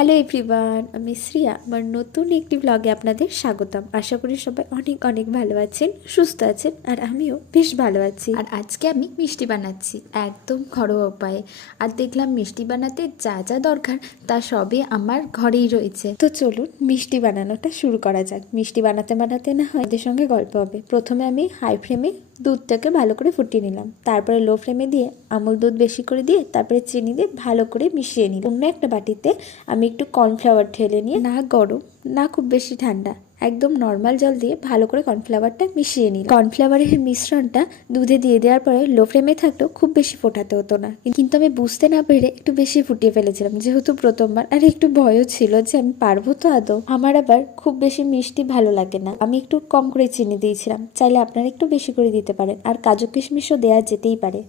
Hello everyone, আমি শ্রিয়া। আমার নতুন একটি ব্লগে আপনাদের স্বাগতম। আশা করি সবাই অনেক অনেক ভালো আছেন, সুস্থ আছেন, আর আমিও বেশ ভালো আছি। আর আজকে আমি মিষ্টি বানাচ্ছি একদম ঘরোয়া উপায়ে। আর দেখলাম মিষ্টি বানাতে যা যা দরকার তা সবই আমার ঘরেই রয়েছে। তো চলুন মিষ্টি বানানোটা শুরু করা যাক। মিষ্টি বানাতে বানাতে না হয় এদের সঙ্গে গল্প হবে। প্রথমে আমি হাই ফ্লেমে দুধটাকে ভালো করে ফুটিয়ে নিলাম, তারপরে লো ফ্লেমে দিয়ে আমুল দুধ বেশি করে দিয়ে তারপরে চিনি দিয়ে ভালো করে মিশিয়ে নিলাম। অন্য একটা বাটিতে আমি একটু কর্নফ্লাওয়ার ঢেলে নিয়ে, না গরম না খুব বেশি ঠান্ডা, একদম নর্মাল জল দিয়ে ভালো করে কর্নফ্লাওয়ারটা মিশিয়ে নিই। কর্নফ্লাওয়ারের মিশ্রণটা দুধে দিয়ে দেওয়ার পরে লো ফ্লেমে থাকলেও খুব বেশি ফোটাতে হতো না, কিন্তু আমি বুঝতে না পেরে একটু বেশি ফুটিয়ে ফেলেছিলাম, যেহেতু প্রথমবার। আর একটু ভয়ও ছিল যে আমি পারবো তো আদৌ। আমার আবার খুব বেশি মিষ্টি ভালো লাগে না, আমি একটু কম করে চিনি দিয়েছিলাম, চাইলে আপনারা একটু বেশি করে দিতে পারেন। আর কাজু কিশমিশও দেওয়া যেতেই পারে।